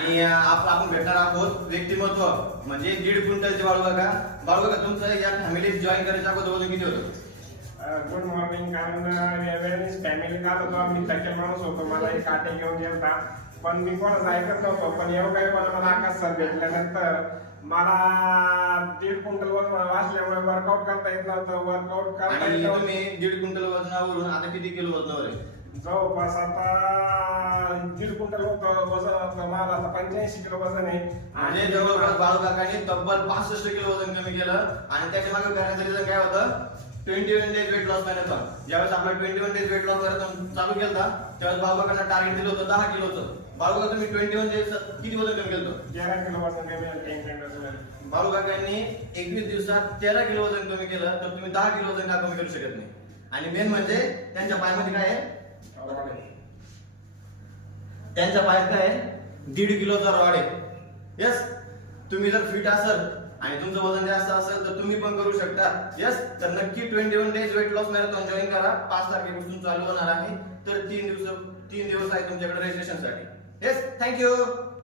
आणि आपण भेटणार आहोत व्यक्तिमत्व म्हणजे 1.5 क्विंटलचे बाळूकाका. बाळूकाका तुमचं या फॅमिलीत जॉईन करायच्या अगोदर वजन किती होतं? Good morning. कारण वेळेस फॅमिली जात होतो, मी थकेल माणूस होतो, मला एक काटे घेऊन गेलता, पण मी कोणाचं ऐकत नव्हतो. पण एवढं काही मला आकाश सर भेटल्यानंतर मला 1.5 क्विंटल वजन वाचल्यामुळे वर्कआउट करता येत नव्हतं. वर्कआउट करता आणि येत नव्हतं. तुम्ही 1.5 क्विंटल वजनावरून आता किती किलो वजनावर आहे? जवळपास आता 1.5 क्विंटल होतं वजन, मला आता 85 किलो वजन आहे. म्हणजे जवळपास बाळूकाकांनी तब्बल 65 किलो वजन कमी केलं. आणि त्याच्या मागे करण्याचं रिझन काय होतं? 21 डेज वेट लॉस मॅरेथॉन. ज्यावेळेस आपला 21 डेज वेट लॉस मॅरेथॉन चालू केला त्यावेळेस बाळूकाकांना टार्गेट दिलं होतं 10 किलोचं. बाळूकाका तुम्ही 21 डेज किती वजन कमी केलं? 11 किलो वजन कमी झालं 10 मिनिटात. बाळूकाकांनी 21 दिवसात 13 किलो वजन कमी केलं, तर तुम्ही 10 किलो वजन का कमी करू शकत नाही? आणि मेन म्हणजे त्यांच्या पायामध्ये काय आहे? त्यांच्या पायात काय आहे? 1.5 किलोचा रॉड आहे. यस, तुम्ही जर फिट असाल आणि तुमचं वजन जास्त असेल तर तुम्ही पण करू शकता. यस, तर नक्की 21 days weight loss marathon join करा. 5 तारखेपासून चालू होणार आहे. तर 3 दिवस आहे तुमच्याकडे रजिस्ट्रेशन साठी. Yes, thank you.